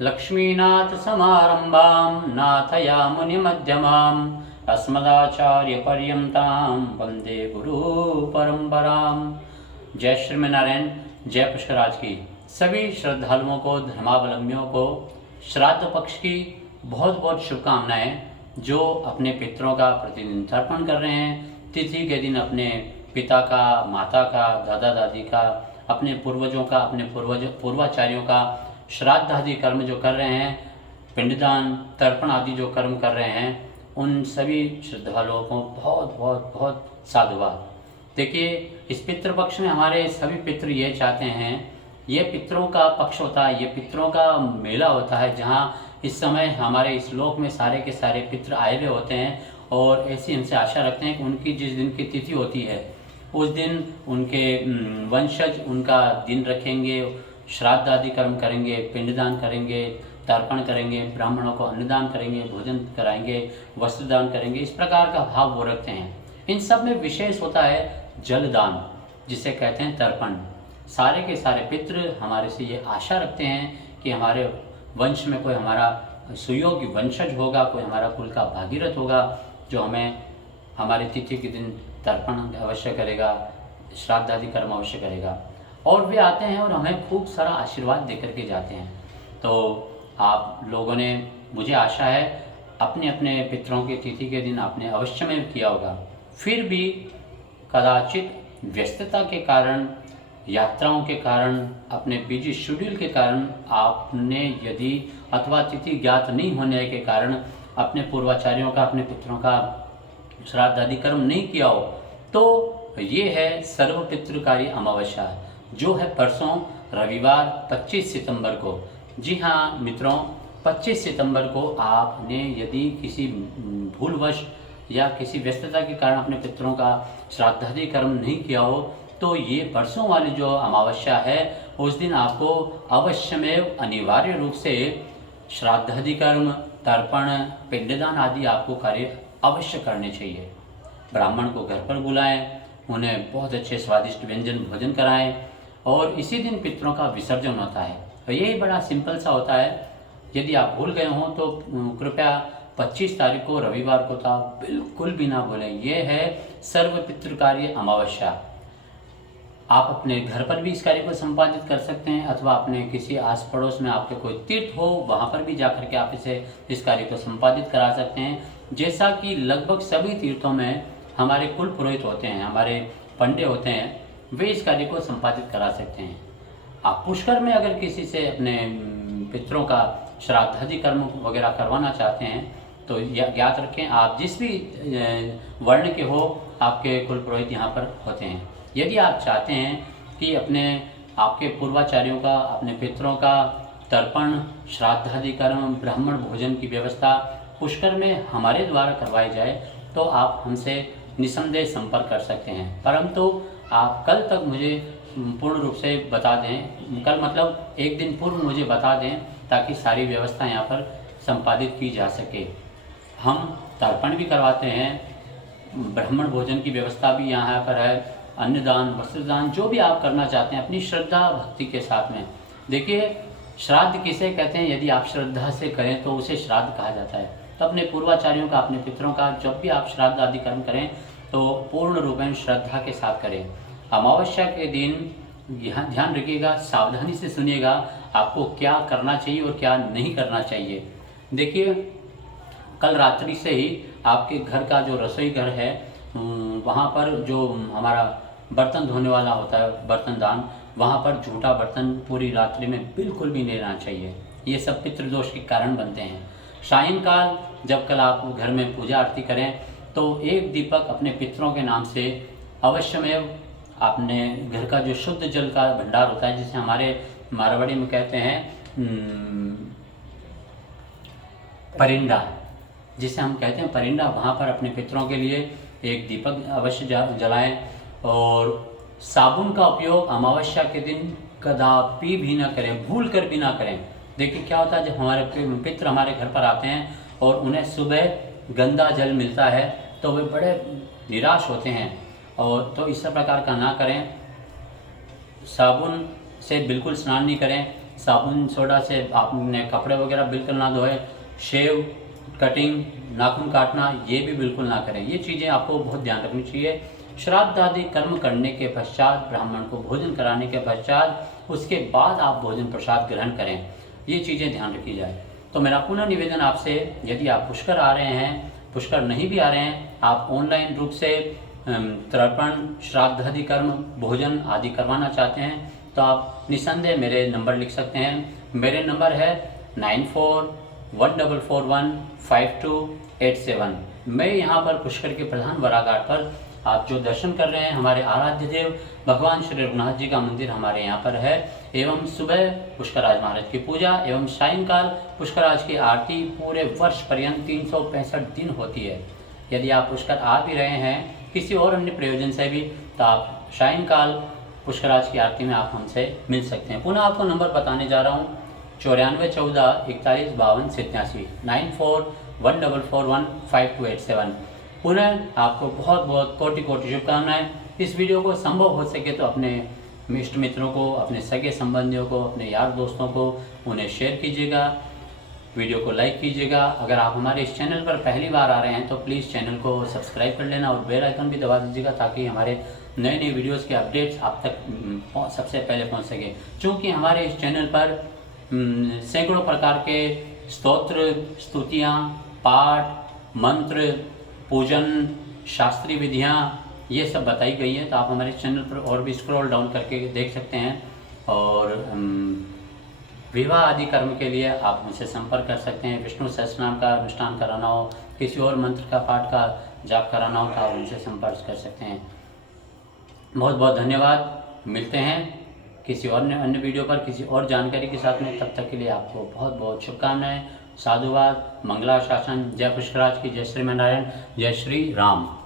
लक्ष्मीनाथसमारम्भां नाथयामुनिमध्यमाम् अस्मदाचार्यपर्यन्तां वन्दे गुरुपरम्परां। जय श्रीमनारायण। जय पुष्कराज की सभी श्रद्धालुओं को, धर्मावलंबियों को श्राद्ध पक्ष की बहुत बहुत शुभकामनाएं। जो अपने पितरों का प्रतिदिन तर्पण कर रहे हैं, तिथि के दिन अपने पिता का, माता का, दादा दादी का, अपने पूर्वजों का, अपने पूर्वाचार्यों का श्राद्ध आदि कर्म जो कर रहे हैं, पिंडदान तर्पण आदि जो कर्म कर रहे हैं, उन सभी श्रद्धालुओं को बहुत बहुत बहुत साधुवाद। देखिए, इस पितृपक्ष में हमारे सभी पितृ ये चाहते हैं, ये पितरों का पक्ष होता है, ये पितरों का मेला होता है, जहाँ इस समय हमारे इस लोक में सारे के सारे पितृ आए हुए होते हैं और ऐसी हमसे आशा रखते हैं कि उनकी जिस दिन की तिथि होती है उस दिन उनके वंशज उनका दिन रखेंगे, श्राद्ध आदि कर्म करेंगे, पिंडदान करेंगे, तर्पण करेंगे, ब्राह्मणों को अन्नदान करेंगे, भोजन कराएंगे, वस्त्रदान करेंगे। इस प्रकार का भाव वो रखते हैं। इन सब में विशेष होता है जलदान, जिसे कहते हैं तर्पण। सारे के सारे पितृ हमारे से ये आशा रखते हैं कि हमारे वंश में कोई हमारा सुयोग्य वंशज होगा, कोई हमारा कुल का भागीरथ होगा, जो हमें हमारी तिथि के दिन तर्पण अवश्य करेगा, श्राद्ध आदि कर्म अवश्य करेगा। और वे आते हैं और हमें खूब सारा आशीर्वाद दे करके जाते हैं। तो आप लोगों ने, मुझे आशा है, अपने अपने पितरों की तिथि के दिन आपने अवश्य में किया होगा। फिर भी कदाचित व्यस्तता के कारण, यात्राओं के कारण, अपने बिजी शेड्यूल के कारण आपने यदि अथवा तिथि ज्ञात नहीं होने के कारण अपने पूर्वाचार्यों का, अपने पितरों का श्राद्ध आदि कर्म नहीं किया हो, तो ये है सर्व पितृकारी अमावस्या, जो है परसों रविवार 25 सितंबर को। जी हाँ मित्रों, 25 सितंबर को आपने यदि किसी भूलवश या किसी व्यस्तता के कारण अपने पितरों का श्राद्ध आदि कर्म नहीं किया हो, तो ये परसों वाली जो अमावस्या है, उस दिन आपको अवश्य में अनिवार्य रूप से श्राद्ध आदि कर्म, तर्पण, पिंडदान आदि आपको कार्य अवश्य करने चाहिए। ब्राह्मण को घर पर बुलाएं, उन्हें बहुत अच्छे स्वादिष्ट व्यंजन भोजन कराएं और इसी दिन पितरों का विसर्जन होता है। तो यही बड़ा सिंपल सा होता है। यदि आप भूल गए हों तो कृपया 25 तारीख को रविवार को था बिल्कुल भी ना भूलें। ये है सर्व पितृकार्य अमावस्या। आप अपने घर पर भी इस कार्य को संपादित कर सकते हैं, अथवा अपने किसी आस पड़ोस में आपके कोई तीर्थ हो, वहाँ पर भी जाकर के आप इस कार्य को संपादित करा सकते हैं। जैसा कि लगभग सभी तीर्थों में हमारे कुल पुरोहित होते हैं, हमारे पंडे होते हैं, वे इस कार्य को संपादित करा सकते हैं। आप पुष्कर में अगर किसी से अपने पितरों का श्राद्ध आदि कर्म वगैरह करवाना चाहते हैं, तो ज्ञात रखें आप जिस भी वर्ण के हो, आपके कुल पुरोहित यहाँ पर होते हैं। यदि आप चाहते हैं कि आपके पूर्वाचार्यों का, अपने पितरों का तर्पण, श्राद्ध आदि कर्म, ब्राह्मण भोजन की व्यवस्था पुष्कर में हमारे द्वारा करवाई जाए, तो आप हमसे निसंदेह संपर्क कर सकते हैं। परंतु आप कल तक मुझे पूर्ण रूप से बता दें, कल मतलब एक दिन पूर्व मुझे बता दें, ताकि सारी व्यवस्था यहाँ पर संपादित की जा सके। हम तर्पण भी करवाते हैं, ब्राह्मण भोजन की व्यवस्था भी यहाँ पर है, अन्नदान, वस्त्रदान, जो भी आप करना चाहते हैं अपनी श्रद्धा भक्ति के साथ में। देखिए, श्राद्ध किसे कहते हैं? यदि आप श्रद्धा से करें तो उसे श्राद्ध कहा जाता है। तो अपने पूर्वाचार्यों का, अपने पितरों का जब भी आप श्राद्ध आदि कर्म करें तो पूर्ण रूपेण श्रद्धा के साथ करें। अमावस्या के दिन यहाँ ध्यान रखिएगा, सावधानी से सुनिएगा, आपको क्या करना चाहिए और क्या नहीं करना चाहिए। देखिए, कल रात्रि से ही आपके घर का जो रसोई घर है, वहाँ पर जो हमारा बर्तन धोने वाला होता है, बर्तन दान, वहाँ पर झूठा बर्तन पूरी रात्रि में बिल्कुल भी नहीं रहना चाहिए। ये सब पितृदोष के कारण बनते हैं। सायंकाल जब कल आप घर में पूजा आरती करें, तो एक दीपक अपने पितरों के नाम से अवश्य में आपने घर का जो शुद्ध जल का भंडार होता है, जिसे हमारे मारवाड़ी में कहते हैं परिंदा, जिसे हम कहते हैं परिंदा, वहाँ पर अपने पितरों के लिए एक दीपक अवश्य जलाएं। और साबुन का उपयोग अमावस्या के दिन कदापि भी ना करें, भूल कर भी ना करें। देखिए क्या होता है, जब हमारे पितृ हमारे घर पर आते हैं और उन्हें सुबह गंदा जल मिलता है तो वे बड़े निराश होते हैं। और तो इस प्रकार का ना करें। साबुन से बिल्कुल स्नान नहीं करें, साबुन सोडा से आपने कपड़े वगैरह बिल्कुल ना धोए। शेव, कटिंग, नाखून काटना ये भी बिल्कुल ना करें। ये चीज़ें आपको बहुत ध्यान रखनी चाहिए। श्राद्ध आदि कर्म करने के पश्चात, ब्राह्मण को भोजन कराने के पश्चात, उसके बाद आप भोजन प्रसाद ग्रहण करें। ये चीज़ें ध्यान रखी जाए। तो मेरा पुनः निवेदन आपसे, यदि आप पुष्कर आ रहे हैं, पुष्कर नहीं भी आ रहे हैं, आप ऑनलाइन रूप से तर्पण, श्राद्ध आदि कर्म, भोजन आदि करवाना चाहते हैं तो आप निसंदेह मेरे नंबर लिख सकते हैं। मेरे नंबर है 9414415287। मैं यहाँ पर पुष्कर के प्रधान वराघाट पर आप जो दर्शन कर रहे हैं, हमारे आराध्य देव भगवान श्री रघुनाथ जी का मंदिर हमारे यहाँ पर है। एवं सुबह पुष्कराज महाराज की पूजा एवं सायंकाल पुष्कराज की आरती पूरे वर्ष पर्यंत 365 दिन होती है। यदि आप पुष्कर आ भी रहे हैं किसी और अन्य प्रयोजन से भी, तो आप सायंकाल पुष्कराज की आरती में आप हमसे मिल सकते हैं। पुनः आपको नंबर बताने जा रहा हूँ 9414415287 9414415287। पुनः आपको बहुत बहुत कोटि कोटि शुभकामनाएं। इस वीडियो को संभव हो सके तो अपने इष्ट मित्रों को, अपने सगे संबंधियों को, अपने यार दोस्तों को उन्हें शेयर कीजिएगा, वीडियो को लाइक कीजिएगा। अगर आप हमारे इस चैनल पर पहली बार आ रहे हैं तो प्लीज़ चैनल को सब्सक्राइब कर लेना और बेल आइकन भी दबा दीजिएगा ताकि हमारे नए नए वीडियोस के अपडेट्स आप तक सबसे पहले पहुंच सके। क्योंकि हमारे इस चैनल पर सैकड़ों प्रकार के स्तोत्र, स्तुतियाँ, पाठ, मंत्र, पूजन, शास्त्रीय विधियाँ ये सब बताई गई है। तो आप हमारे चैनल पर और भी स्क्रॉल डाउन करके देख सकते हैं। और विवाह आदि कर्म के लिए आप मुझसे संपर्क कर सकते हैं। विष्णु सहस्रनाम का अनुष्ठान कराना हो, किसी और मंत्र का पाठ का जाप कराना हो तो आप उनसे संपर्क कर सकते हैं। बहुत बहुत धन्यवाद। मिलते हैं किसी और अन्य वीडियो पर किसी और जानकारी के साथ में। तब तक के लिए आपको बहुत बहुत शुभकामनाएं। साधुवाद, मंगलाशासन। जय पुष्कराज की, जय श्री नारायण, जय श्री राम।